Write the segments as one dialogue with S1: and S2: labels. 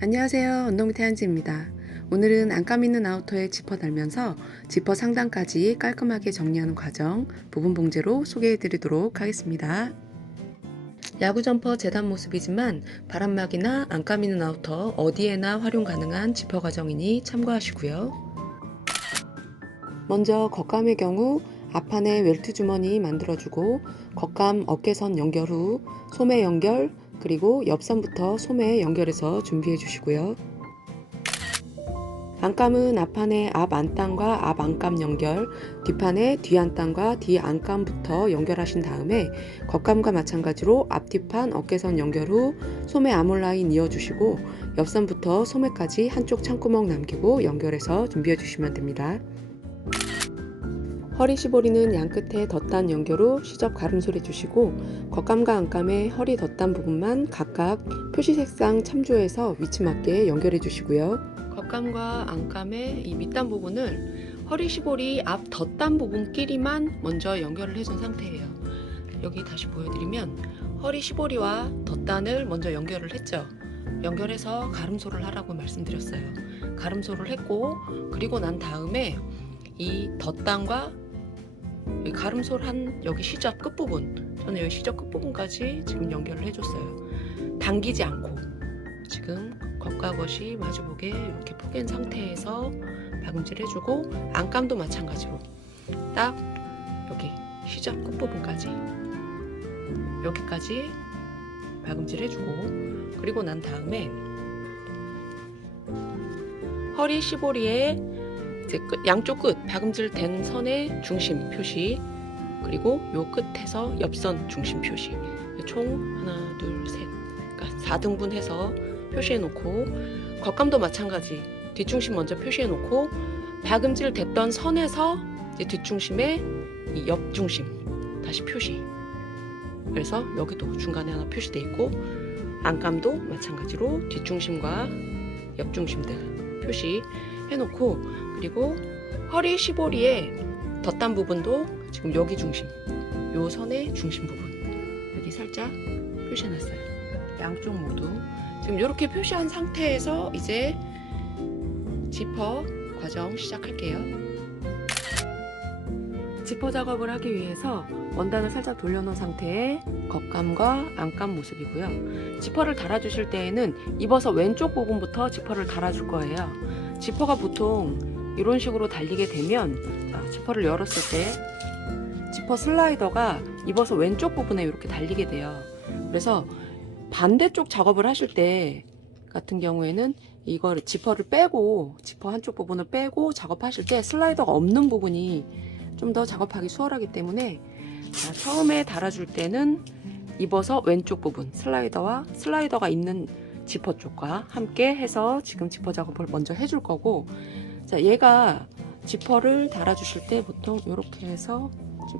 S1: 안녕하세요. 운동 밑에 한지입니다. 오늘은 안감 있는 아우터에 지퍼 달면서 지퍼 상단까지 깔끔하게 정리하는 과정 부분 봉제로 소개해 드리도록 하겠습니다. 야구 점퍼 재단 모습이지만 바람막이나 안감 있는 아우터 어디에나 활용 가능한 지퍼 과정이니 참고하시고요. 먼저 겉감의 경우 앞판에 웰트 주머니 만들어주고 겉감 어깨선 연결 후 소매 연결 그리고 옆선부터 소매에 연결해서 준비해 주시고요. 안감은 앞판에 앞 안땀과 앞 안감 연결, 뒷판에 뒤 안땀과 뒤 안감부터 연결하신 다음에 겉감과 마찬가지로 앞뒤판 어깨선 연결 후 소매 아몰 라인 이어주시고 옆선부터 소매까지 한쪽 창구멍 남기고 연결해서 준비해 주시면 됩니다. 허리 시보리는 양끝에 덧단 연결 후 시접 가름소리 주시고 겉감과 안감의 허리 덧단 부분만 각각 표시 색상 참조해서 위치 맞게 연결해 주시고요. 겉감과 안감의 이 밑단 부분을 허리 시보리 앞 덧단 부분끼리만 먼저 연결을 해준 상태예요. 여기 다시 보여드리면 허리 시보리와 덧단을 먼저 연결을 했죠. 연결해서 가름소를 하라고 말씀드렸어요. 가름소를 했고 그리고 난 다음에 이 덧단과 이 가름솔 한 여기 시접 끝부분 저는 여기 시접 끝부분까지 지금 연결을 해줬어요. 당기지 않고 지금 겉과 겉이 마주보게 이렇게 포갠 상태에서 박음질 해주고 안감도 마찬가지로 딱 여기 시접 끝부분까지 여기까지 박음질 해주고 그리고 난 다음에 허리 시보리에 양쪽 끝 박음질 된 선의 중심 표시 그리고 요 끝에서 옆선 중심 표시. 총 하나 둘셋. 그러니까 4등분 해서 표시해 놓고 겉감도 마찬가지. 뒷중심 먼저 표시해 놓고 박음질 됐던 선에서 뒷중심에 이 옆중심 다시 표시. 그래서 여기도 중간에 하나 표시돼 있고 안감도 마찬가지로 뒷중심과 옆중심들 표시 해놓고 그리고 허리 시보리의 덧단 부분도 지금 여기 중심 요 선의 중심 부분 여기 살짝 표시해놨어요. 양쪽 모두. 지금 이렇게 표시한 상태에서 이제 지퍼 과정 시작할게요 지퍼 작업을 하기 위해서 원단을 살짝 돌려놓은 상태의 겉감과 안감 모습이고요 지퍼를 달아주실 때에는 입어서 왼쪽 부분부터 지퍼를 달아줄 거예요 지퍼가 보통 이런 식으로 달리게 되면 자, 지퍼를 열었을 때 지퍼 슬라이더가 입어서 왼쪽 부분에 이렇게 달리게 돼요. 그래서 반대쪽 작업을 하실 때 같은 경우에는 이걸 지퍼를 빼고 지퍼 한쪽 부분을 빼고 작업하실 때 슬라이더가 없는 부분이 좀 더 작업하기 수월하기 때문에 자, 처음에 달아줄 때는 입어서 왼쪽 부분 슬라이더와 슬라이더가 있는 지퍼 쪽과 함께 해서 지금 지퍼 작업을 먼저 해줄 거고 자 얘가 지퍼를 달아주실 때 보통 이렇게 해서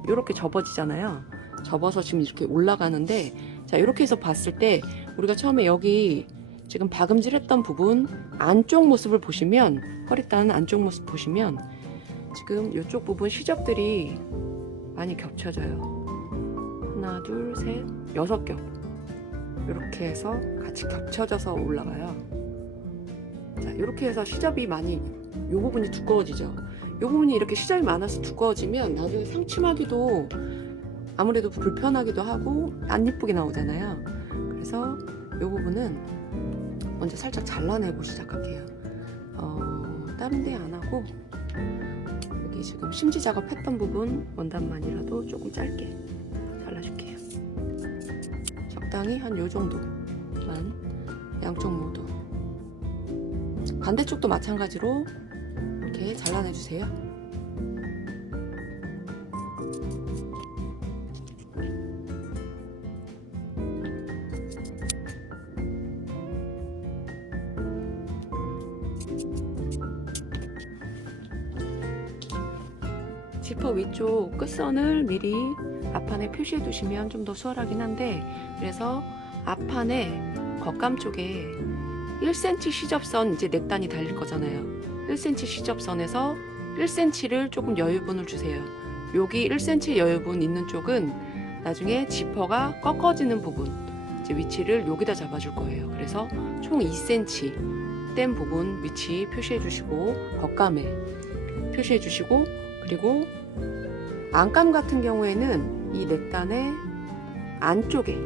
S1: 이렇게 접어지잖아요. 접어서 지금 이렇게 올라가는데 자 이렇게 해서 봤을 때 우리가 처음에 여기 지금 박음질 했던 부분 안쪽 모습을 보시면 허리단 안쪽 모습 보시면 지금 이쪽 부분 시접들이 많이 겹쳐져요 하나 둘셋 여섯 겹 이렇게 해서 같이 겹쳐져서 올라가요. 자, 이렇게 해서 시접이 많이 이 부분이 두꺼워지죠. 이 부분이 이렇게 시접이 많아서 두꺼워지면 나중에 상치마기도 아무래도 불편하기도 하고 안 예쁘게 나오잖아요. 그래서 이 부분은 먼저 살짝 잘라내고 시작할게요. 어, 다른 데 안 하고 여기 지금 심지 작업했던 부분 원단만이라도 조금 짧게 잘라줄게요. 적당히 한 요 정도만 양쪽 모두 반대쪽도 마찬가지로 이렇게 잘라내 주세요. 지퍼 위쪽 끝선을 미리 앞판에 표시해 두시면 좀 더 수월하긴 한데 그래서 앞판에 겉감 쪽에 1cm 시접선 이제 넥단이 달릴 거잖아요 1cm 시접선에서 1cm를 조금 여유분을 주세요 여기 1cm 여유분 있는 쪽은 나중에 지퍼가 꺾어지는 부분 이제 위치를 여기다 잡아줄 거예요. 그래서 총 2cm 뗀 부분 위치 표시해 주시고 겉감에 표시해 주시고 그리고 안감 같은 경우에는 이 넥단의 안쪽에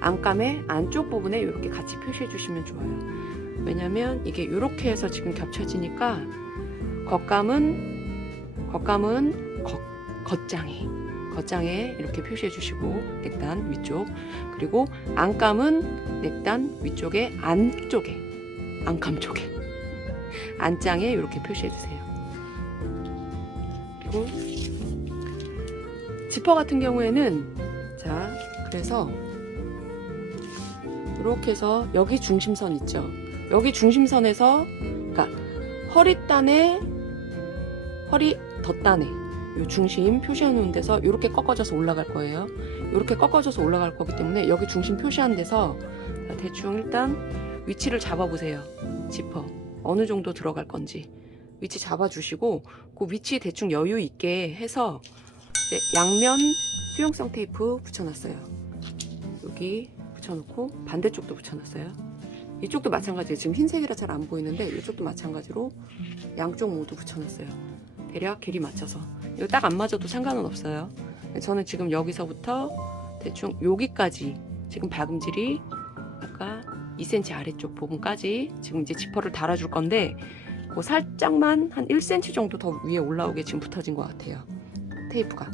S1: 안감의 안쪽 부분에 이렇게 같이 표시해 주시면 좋아요. 왜냐면 이게 이렇게 해서 지금 겹쳐지니까 겉감은 겉감은 겉, 겉장에 겉장에 이렇게 표시해 주시고 넥단 위쪽 그리고 안감은 넥단 위쪽에 안쪽에 안감 쪽에 안장에 이렇게 표시해 주세요. 그리고 지퍼 같은 경우에는 자 그래서 이렇게 해서 여기 중심선 있죠. 여기 중심선에서 그러니까 허리단에 허리 덧단에 요 중심 표시해 놓은 데서 이렇게 꺾어져서 올라갈 거예요. 이렇게 꺾어져서 올라갈 거기 때문에 여기 중심 표시한 데서 자, 대충 일단 위치를 잡아 보세요. 지퍼 어느 정도 들어갈 건지 위치 잡아 주시고 그 위치 대충 여유 있게 해서 이제 양면 수용성 테이프 붙여놨어요. 여기 붙여놓고 반대쪽도 붙여놨어요. 이쪽도 마찬가지예요. 지금 흰색이라 잘 안 보이는데 이쪽도 마찬가지로 양쪽 모두 붙여놨어요. 대략 길이 맞춰서 이거 딱 안 맞아도 상관은 없어요. 저는 지금 여기서부터 대충 여기까지 지금 박음질이 아까 2cm 아래쪽 부분까지 지금 이제 지퍼를 달아줄 건데 그 살짝만 한 1cm 정도 더 위에 올라오게 지금 붙어진 것 같아요. 테이프가.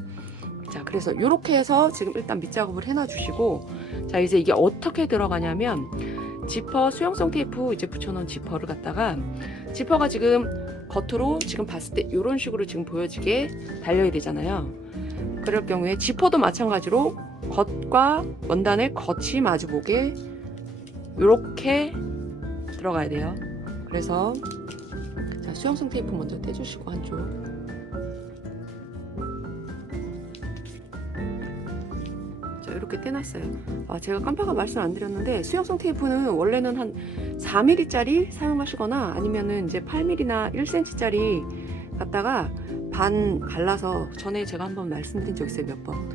S1: 자, 그래서 이렇게 해서 지금 일단 밑작업을 해놔 주시고 자, 이제 이게 어떻게 들어가냐면 지퍼 수용성 테이프 이제 붙여놓은 지퍼를 갖다가 지퍼가 지금 겉으로 지금 봤을 때 이런 식으로 지금 보여지게 달려야 되잖아요. 그럴 경우에 지퍼도 마찬가지로 겉과 원단의 겉이 마주보게 이렇게 들어가야 돼요. 그래서 자, 수용성 테이프 먼저 떼주시고 한쪽 이렇게 떼놨어요. 아, 제가 깜빡아 말씀 안 드렸는데 수용성 테이프는 원래는 한 4mm짜리 사용하시거나 아니면은 이제 8mm나 1cm짜리 갖다가 반 발라서 전에 제가 한번 말씀드린 적 있어요 몇 번.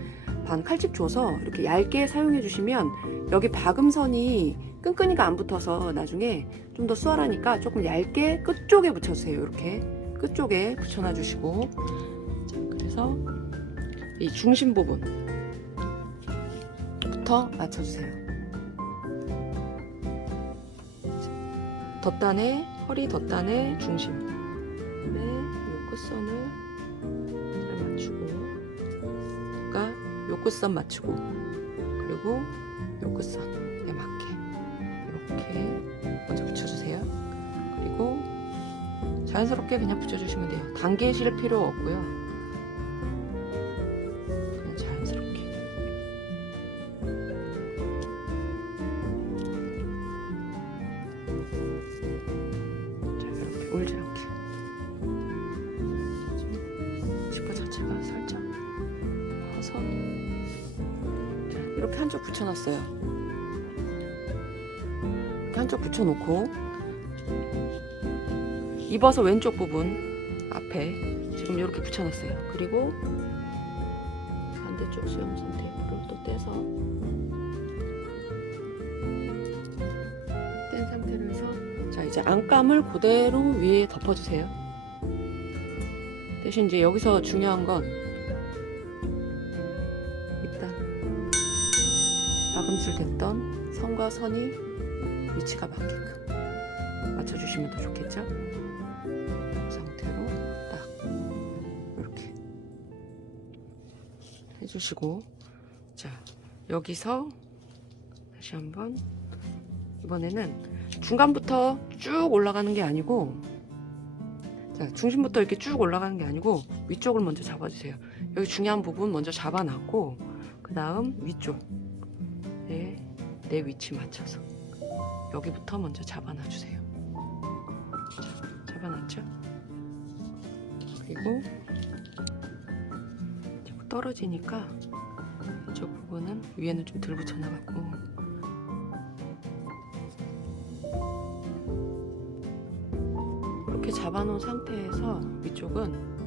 S1: 반 칼집 줘서 이렇게 얇게 사용해 주시면 여기 박음선이 끈끈이가 안 붙어서 나중에 좀 더 수월하니까 조금 얇게 끝쪽에 붙여주세요 이렇게 끝쪽에 붙여놔 주시고 자, 그래서 이 중심 부분 부터 맞춰주세요. 덧단의 허리 덧단의 중심. 그다음에 요 끝선을 잘 맞추고 그러니까 요 끝선 맞추고 그리고 요 끝선에 맞게 이렇게 먼저 붙여주세요. 그리고 자연스럽게 그냥 붙여주시면 돼요. 당기실 필요 없고요 붙여놓고 입어서 왼쪽 부분 앞에 지금 이렇게 붙여놨어요. 그리고 반대쪽 수영선 테이프를 또 떼서 뗀 상태로 해서 자 이제 안감을 그대로 위에 덮어주세요. 대신 이제 여기서 중요한 건 일단 박음질 됐던 선과 선이 위치가 맞게끔 맞춰주시면 더 좋겠죠? 이 상태로 딱 이렇게 해주시고 자 여기서 다시 한번 이번에는 중간부터 쭉 올라가는 게 아니고 자 중심부터 이렇게 쭉 올라가는 게 아니고 위쪽을 먼저 잡아주세요. 여기 중요한 부분 먼저 잡아놨고 그 다음 위쪽 내, 내 위치 맞춰서 여기부터 먼저 잡아놔 주세요. 자, 잡아놨죠? 그리고 자꾸 떨어지니까 이쪽 부분은 위에는 좀 덜 붙여놔갖고. 이렇게 잡아놓은 상태에서 위쪽은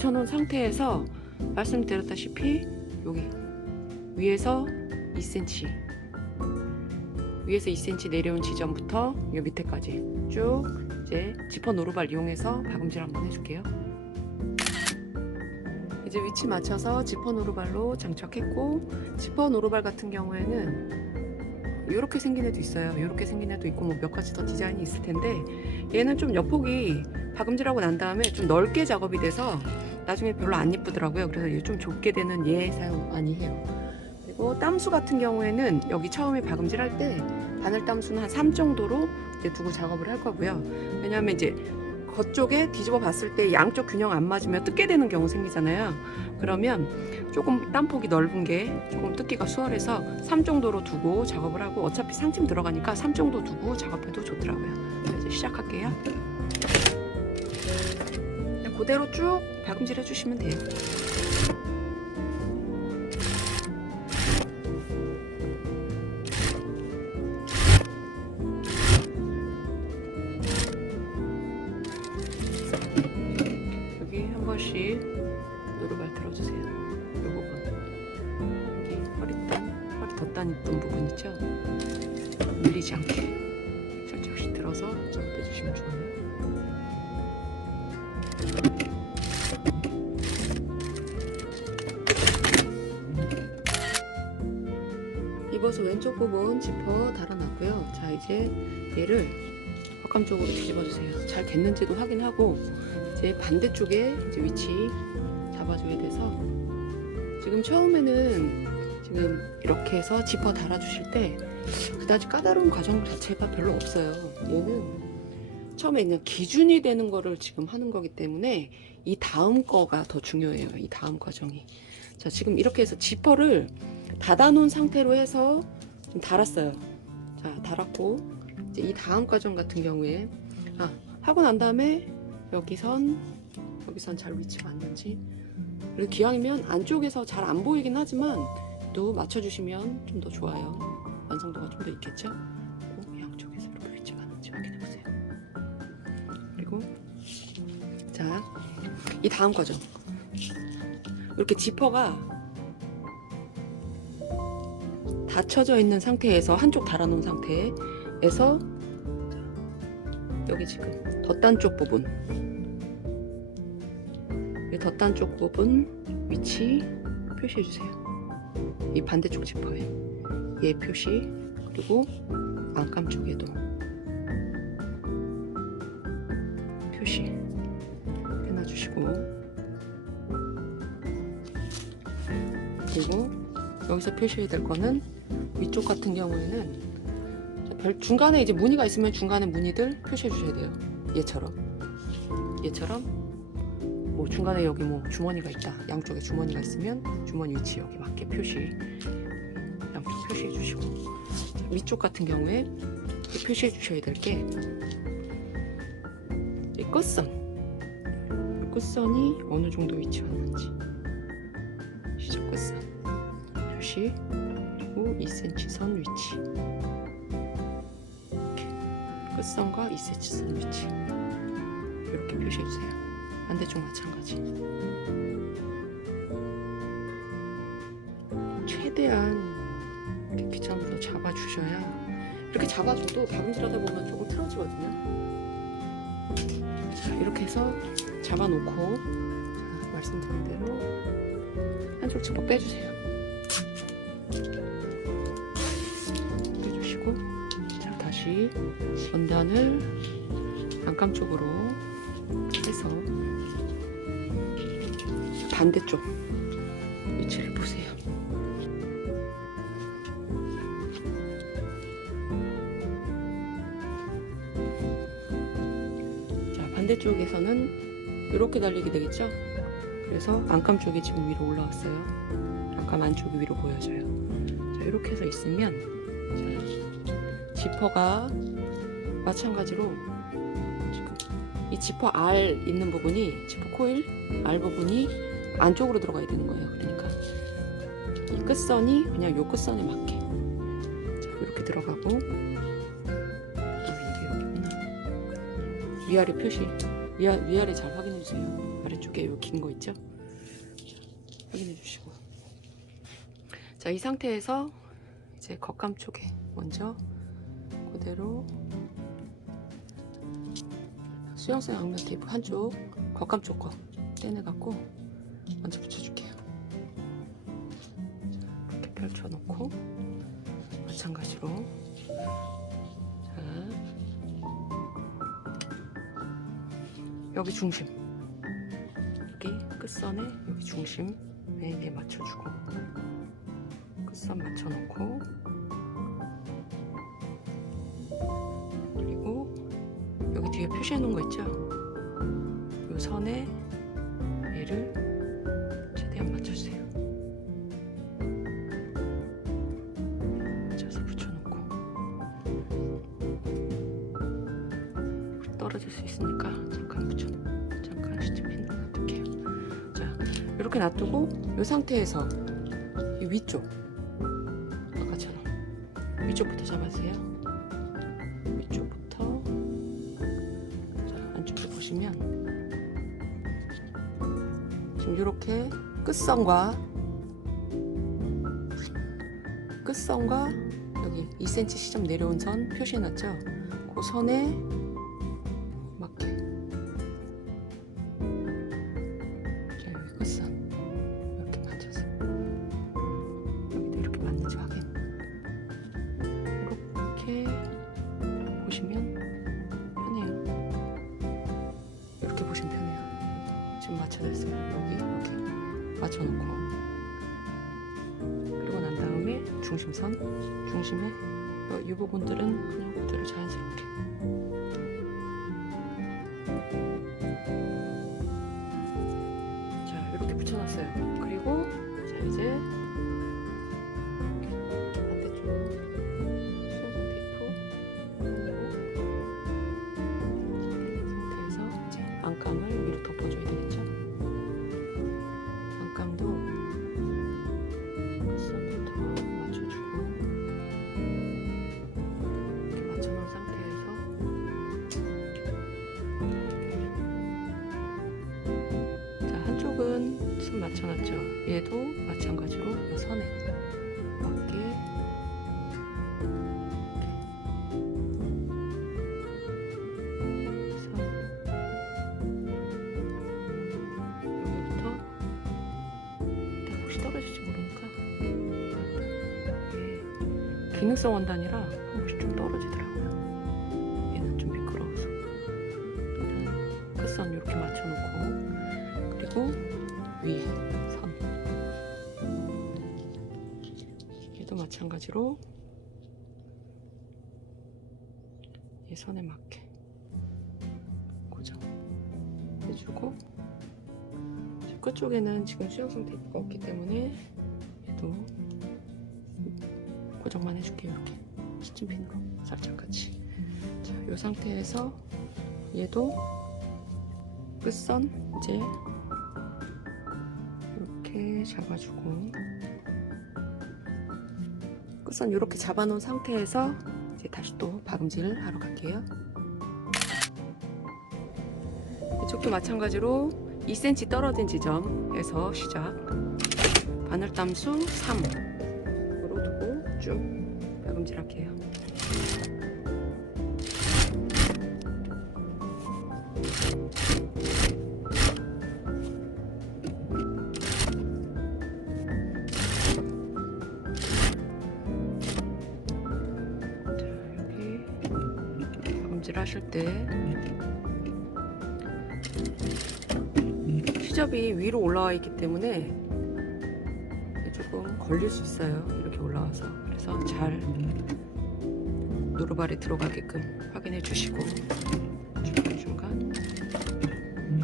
S1: 붙여놓은 상태에서 말씀드렸다시피 여기 위에서 2cm 위에서 2cm 내려온 지점부터 이 밑에까지 쭉 이제 지퍼 노루발 이용해서 박음질 한번 해줄게요. 이제 위치 맞춰서 지퍼 노루발로 장착했고 지퍼 노루발 같은 경우에는 이렇게 생긴 애도 있어요. 이렇게 생긴 애도 있고 뭐 몇 가지 더 디자인이 있을 텐데 얘는 좀 옆폭이 박음질하고 난 다음에 좀 넓게 작업이 돼서 나중에 별로 안 예쁘더라고요. 그래서 얘좀 좁게 되는 얘 사용 많이 해요. 그리고 땀수 같은 경우에는 여기 처음에 박음질 할 때 바늘 땀수는 한 3 정도로 이제 두고 작업을 할 거고요. 왜냐하면 이제 겉쪽에 뒤집어 봤을 때 양쪽 균형 안 맞으면 뜯게 되는 경우 생기잖아요. 그러면 조금 땀폭이 넓은 게 조금 뜯기가 수월해서 3 정도로 두고 작업을 하고 어차피 상팀 들어가니까 3 정도 두고 작업해도 좋더라고요. 자, 이제 시작할게요. 그대로 쭉 박음질 해주시면 돼요. 허리단, 허리 덧단 있던 부분 있죠? 밀리지 않게 살짝씩 들어서 작업해주시면 좋아요. 입어서 왼쪽 부분 지퍼 달아놨고요. 자 이제 얘를 겉감 쪽으로 뒤집어주세요. 잘 됐는지도 확인하고 이제 반대쪽에 이제 위치 잡아줘야 돼서 지금 처음에는 지금 이렇게 해서 지퍼 달아주실 때 그다지 까다로운 과정 자체가 별로 없어요. 얘는 처음에 그냥 기준이 되는 거를 지금 하는 거기 때문에 이 다음 거가 더 중요해요. 이 다음 과정이. 자, 지금 이렇게 해서 지퍼를 닫아놓은 상태로 해서 좀 달았어요. 자, 달았고 이제 이 다음 과정 같은 경우에 아, 하고 난 다음에 여기선 여기선 잘 위치 맞는지 그리고 기왕이면 안쪽에서 잘 안 보이긴 하지만 또 맞춰주시면 좀 더 좋아요. 완성도가 좀 더 있겠죠? 그리고 양쪽에서 이렇게 위치 맞는지 확인해 보세요. 그리고 자, 이 다음 과정 이렇게 지퍼가 닫혀져 있는 상태에서 한쪽 달아놓은 상태에서 자, 여기 지금 덧단 쪽 부분 이 덧단 쪽 부분 위치 표시해 주세요. 이 반대쪽 지퍼에. 얘 표시 그리고 안감 쪽에도. 표시 해놔주시고. 그리고 여기서 표시해야 될 거는 위쪽 같은 경우에는 별 중간에 이제 무늬가 있으면 중간에 무늬들 표시해 주셔야 돼요. 얘처럼. 얘처럼 뭐 중간에 여기 뭐 주머니가 있다. 양쪽에 주머니가 있으면 주머니 위치 여기 맞게 표시 양쪽 표시해 주시고. 위쪽 같은 경우에 표시해 주셔야 될 게 이 끝선. 이 끝선이 어느 정도 위치 왔는지. 시작 끝선. 표시. 그리고 2cm 선 위치. 이렇게. 끝선과 2cm 선 위치. 이렇게 표시해 주세요. 반대쪽 마찬가지. 최대한 이렇게 귀찮아서 잡아주셔야 이렇게 잡아줘도 박음질하다 보면 조금 틀어지거든요. 자, 이렇게 해서 잡아놓고 자, 말씀드린 대로 한쪽 지퍼 빼주세요. 빼주시고 자 다시 원단을 안감 쪽으로 해서 반대쪽 위치를 보세요. 자, 반대쪽에서는 이렇게 달리게 되겠죠? 그래서 안감 쪽이 지금 위로 올라왔어요. 안감 안쪽이 위로 보여져요. 자, 이렇게 해서 있으면 자, 지퍼가 마찬가지로 지퍼 알 있는 부분이 지퍼 코일 알 부분이 안쪽으로 들어가야 되는 거예요. 그러니까 이 끝선이 그냥 요 끝선에 맞게 이렇게 들어가고 위아래 표시 위아, 위아래 잘 확인해 주세요. 아래쪽에 요 긴 거 있죠? 확인해 주시고 자 이 상태에서 이제 겉감 쪽에 먼저 그대로 수영성 양면 테이프 한쪽 겉감 쪽거 떼내 갖고 먼저 붙여줄게요. 자, 이렇게 펼쳐놓고 마찬가지로. 자 여기 중심. 여기 끝선에 여기 중심에 이렇게 맞춰주고 끝선 맞춰놓고 표시해 놓은 거 있죠? 이 선에 얘를 최대한 맞춰주세요. 맞춰서 붙여놓고 떨어질 수 있으니까 잠깐 붙여 잠깐 시침핀을 놔둘게요. 자 이렇게 놔두고 이 상태에서 이 위쪽 끝선과 끝선과 여기 2cm 시점 내려온 선 표시해놨죠? 그 선에 맞게 자 여기 끝선 이렇게 맞춰서 여기도 이렇게 맞는지 확인 이렇게 맞춰놓고. 그리고 난 다음에 중심선 중심에 요- 이 부분들은 그냥 그대로 자연스럽게 맞춰놨죠. 얘도 마찬가지로 이 선에 맞게 여기부터 혹시 떨어질지 모르니까. 이게 기능성 원단이라 마찬가지로 이 선에 맞게 고정 해주고 끝쪽에는 지금 테이프가 없기 때문에 얘도 고정만 해줄게요. 이렇게 시침핀으로 살짝 같이. 자, 이 상태에서 얘도 끝선 이제 이렇게 잡아주고 끝선 이렇게 잡아놓은 상태에서 이제 다시 또 박음질을 하러 갈게요. 이쪽도 마찬가지로 2cm 떨어진 지점에서 시작. 바늘담수 3으로 두고 쭉 박음질 할게요 있기 때문에 조금 걸릴 수 있어요. 이렇게 올라와서 그래서 잘 노루발에 들어가게끔 확인해 주시고 중간중간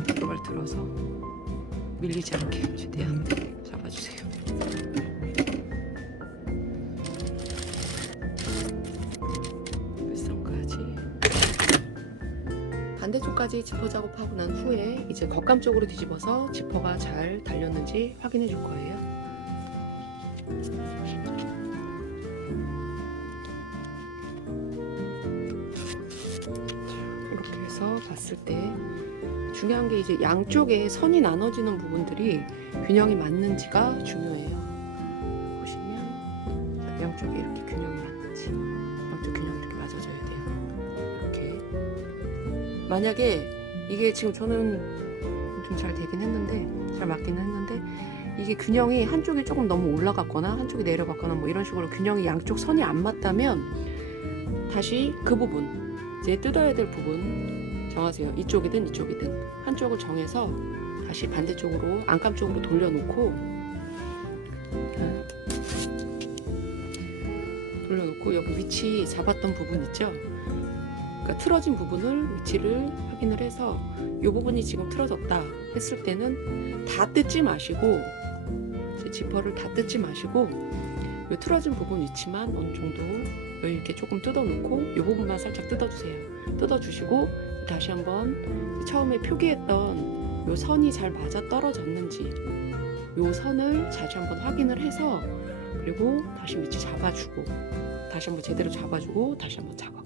S1: 노루발 들어서 밀리지 않게 최대한 잡아주세요. 반대쪽까지 지퍼 작업하고 난 후에 이제 겉감 쪽으로 뒤집어서 지퍼가 잘 달렸는지 확인해 줄 거예요. 자, 이렇게 해서 봤을 때 중요한 게 이제 양쪽에 선이 나눠지는 부분들이 균형이 맞는지가 중요해요. 만약에 이게 지금 저는 좀 잘 되긴 했는데 잘 맞기는 했는데 이게 균형이 한쪽이 조금 너무 올라갔거나 한쪽이 내려갔거나 뭐 이런 식으로 균형이 양쪽 선이 안 맞다면 다시 그 부분 이제 뜯어야 될 부분 정하세요. 이쪽이든 이쪽이든 한쪽을 정해서 다시 반대쪽으로 안감 쪽으로 돌려놓고 돌려놓고 여기 위치 잡았던 부분 있죠? 그러니까 틀어진 부분을 위치를 확인을 해서 이 부분이 지금 틀어졌다 했을 때는 다 뜯지 마시고 지퍼를 다 뜯지 마시고 이 틀어진 부분 위치만 어느 정도 있게 조금 뜯어놓고 이 부분만 살짝 뜯어주세요. 뜯어주시고 다시 한번 처음에 표기했던 이 선이 잘 맞아 떨어졌는지 이 선을 다시 한번 확인을 해서 그리고 다시 위치 잡아주고 다시 한번 제대로 잡아주고 다시 한번 작업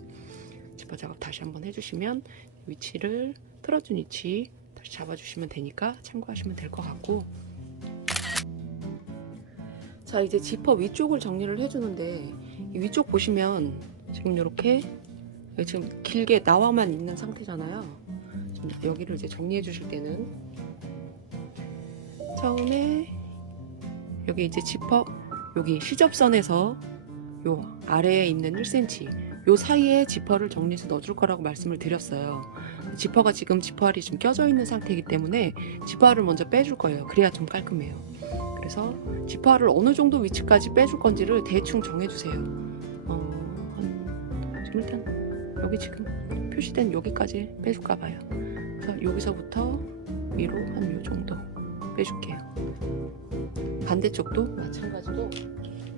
S1: 지퍼 작업 다시 한번 해주시면 위치를 틀어준 위치 다시 잡아주시면 되니까 참고하시면 될 것 같고. 자 이제 지퍼 위쪽을 정리를 해주는데 이 위쪽 보시면 지금 이렇게 지금 길게 나와만 있는 상태잖아요. 여기를 이제 정리해 주실 때는 처음에 여기 이제 지퍼 여기 시접선에서 요 아래에 있는 1cm 요 사이에 지퍼를 정리해서 넣어줄 거라고 말씀을 드렸어요. 지퍼가 지금 지퍼알이 좀 껴져 있는 상태이기 때문에 지퍼알을 먼저 빼줄 거예요. 그래야 좀 깔끔해요. 그래서 지퍼알을 어느 정도 위치까지 빼줄 건지를 대충 정해주세요. 어, 한, 지금 일단 여기 지금 표시된 여기까지 빼줄까 봐요. 그래서 여기서부터 위로 한 요 정도 빼줄게요. 반대쪽도 마찬가지로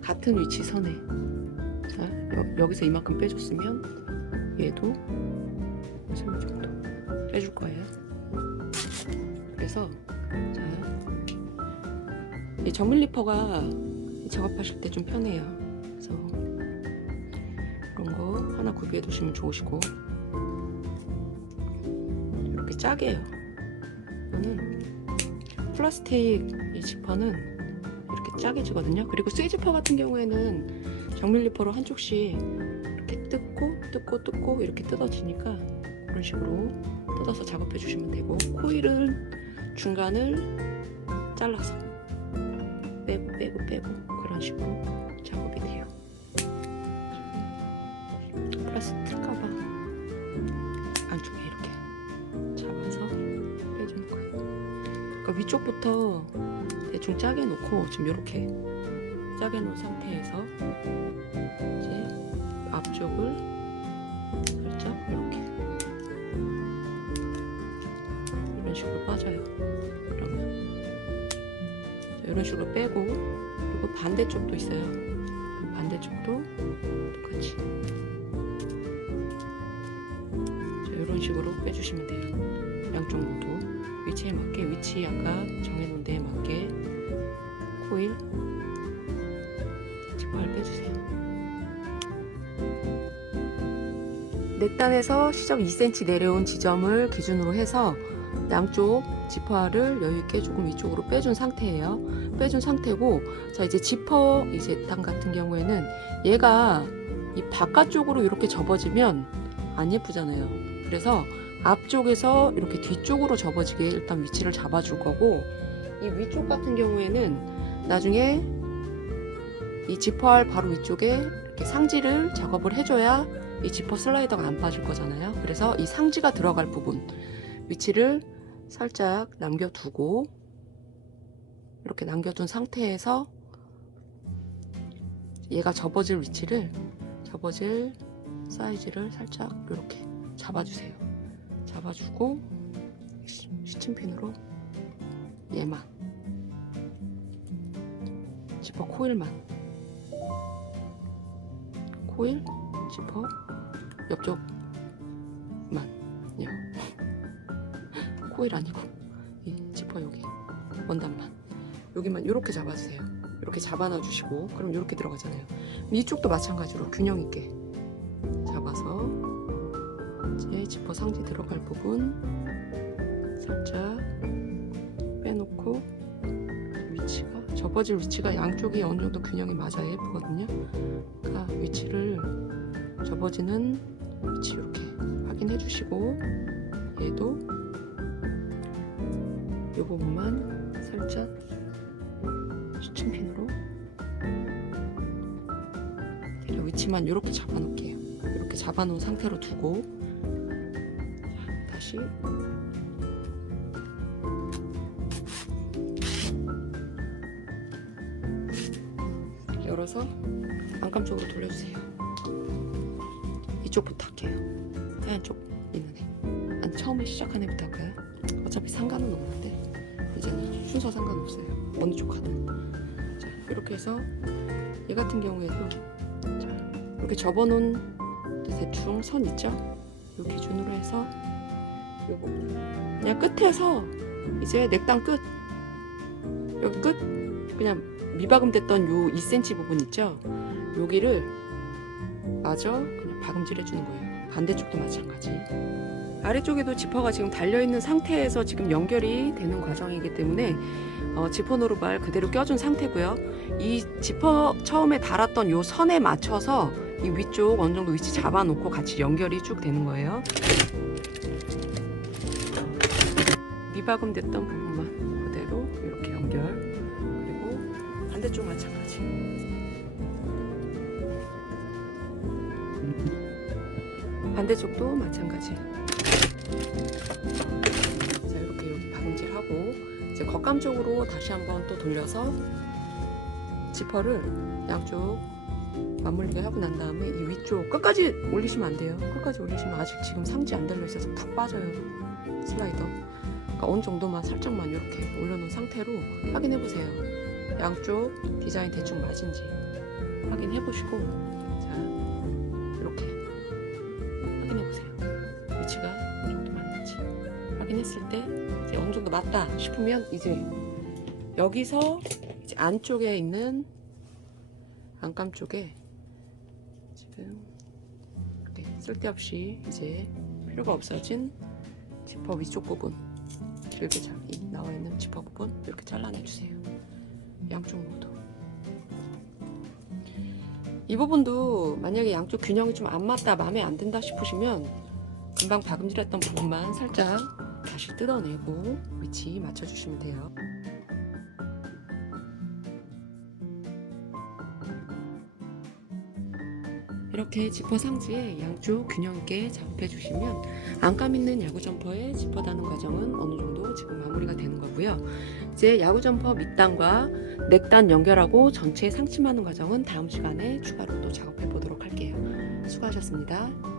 S1: 같은 위치 선에 자, 여, 기서 이만큼 빼줬으면 얘도 지금 이 정도 빼줄 거예요. 그래서 자, 이 정밀리퍼가 작업하실 때 좀 편해요. 그래서 이런 거 하나 구비해 두시면 좋으시고 이렇게 짜게 해요. 이거는 플라스틱 이 지퍼는 이렇게 짜게 지거든요. 그리고 스위지퍼 같은 경우에는 정밀 리퍼로 한쪽씩 이렇게 뜯고 뜯고 뜯고 이렇게 뜯어지니까 그런 식으로 뜯어서 작업해 주시면 되고 코일은 중간을 잘라서 빼고 빼고 빼고 그런 식으로 작업이 돼요. 플라스틱 커버 안쪽에 이렇게 잡아서 빼주는 거예요. 그러니까 위쪽부터 대충 짜게 놓고 지금 이렇게 짜게 놓은 상태에서 이제 앞쪽을 살짝 이렇게 이런 식으로 빠져요. 그러면 자, 이런 식으로 빼고 그리고 반대쪽도 있어요. 반대쪽도 똑같이 자, 이런 식으로 빼주시면 돼요. 양쪽 모두 위치에 맞게 위치 아까 정해놓은 데에 맞게 코일 넷단에서 시접 2cm 내려온 지점을 기준으로 해서 양쪽 지퍼를 여유있게 조금 위쪽으로 빼준 상태예요. 빼준 상태고, 자, 이제 지퍼 이제 단 같은 경우에는 얘가 이 바깥쪽으로 이렇게 접어지면 안 예쁘잖아요. 그래서 앞쪽에서 이렇게 뒤쪽으로 접어지게 일단 위치를 잡아줄 거고, 이 위쪽 같은 경우에는 나중에 이 지퍼알 바로 위쪽에 이렇게 상지를 작업을 해줘야 이 지퍼 슬라이더가 안 빠질 거잖아요. 그래서 이 상지가 들어갈 부분 위치를 살짝 남겨두고 이렇게 남겨둔 상태에서 얘가 접어질 위치를 접어질 사이즈를 살짝 이렇게 잡아주세요. 잡아주고 시- 시침핀으로 얘만 지퍼 코일만 코일 지퍼 옆쪽만요 코일 아니고. 이 지퍼 여기. 원단만. 여기만 이렇게 잡아주세요. 이렇게 잡아 놔 주시고. 그럼 이렇게 들어가잖아요. 이쪽도 마찬가지로 균형 있게 잡아서 이제 지퍼 상지 들어갈 부분 살짝 빼놓고 위치가 접어질 위치가 양쪽이 어느 정도 균형이 맞아야 예쁘거든요. 그러니까 위치를 접어지는 위치 이렇게 확인해 주시고 얘도 이 부분만 살짝 수침핀으로 대략 위치만 이렇게 잡아놓을게요. 이렇게 잡아놓은 상태로 두고 자, 다시 열어서 안감 쪽으로 돌려주세요. 이쪽부터 할게요. 하얀 쪽 있는 애. 난 처음에 시작한 애부터 할까요? 어차피 상관은 없는데 이제는 순서 상관없어요. 어느 쪽 하든. 자 이렇게 해서 얘 같은 경우에도 자 이렇게 접어놓은 대충 선 있죠? 요 기준으로 해서 요거 그냥 끝에서 이제 넥당 끝 여기 끝 그냥 미박음 됐던 요 2cm 부분 있죠? 여기를 마저 박음질 해주는 거예요. 반대쪽도 마찬가지. 아래쪽에도 지퍼가 지금 달려있는 상태에서 지금 연결이 되는 과정이기 때문에 어, 지퍼 노루발 그대로 껴준 상태고요. 이 지퍼 처음에 달았던 요 선에 맞춰서 이 위쪽 어느 정도 위치 잡아놓고 같이 연결이 쭉 되는 거예요. 미박음 됐던 부분만 그대로 이렇게 연결 그리고 반대쪽 마찬가지. 반대쪽도 마찬가지. 자 이렇게 여기 박음질하고 이제 겉감 쪽으로 다시 한번 또 돌려서 지퍼를 양쪽 맞물리게 하고 난 다음에 이 위쪽 끝까지 올리시면 안 돼요. 끝까지 올리시면 아직 지금 상지 안 달려 있어서 푹 빠져요. 슬라이더. 그러니까 어느 정도만 살짝만 이렇게 올려놓은 상태로 확인해 보세요. 양쪽 디자인 대충 맞은지 확인해 보시고 맞다 싶으면 이제 여기서 이제 안쪽에 있는 안감 쪽에 지금 쓸데없이 이제 필요가 없어진 지퍼 위쪽 부분 길게 잘 이- 나와 있는 지퍼 부분 이렇게 잘라내 주세요. 양쪽 모두. 이 부분도 만약에 양쪽 균형이 좀 안 맞다 마음에 안 든다 싶으시면 금방 박음질했던 부분만 살짝 다시 뜯어내고 위치 맞춰주시면 돼요. 이렇게 지퍼 상지에 양쪽 균형 있게 작업해 주시면 안감 있는 야구 점퍼에 지퍼 다는 과정은 어느 정도 지금 마무리가 되는 거고요. 이제 야구 점퍼 밑단과 넥단 연결하고 전체 상침하는 과정은 다음 시간에 추가로 또 작업해 보도록 할게요. 수고하셨습니다.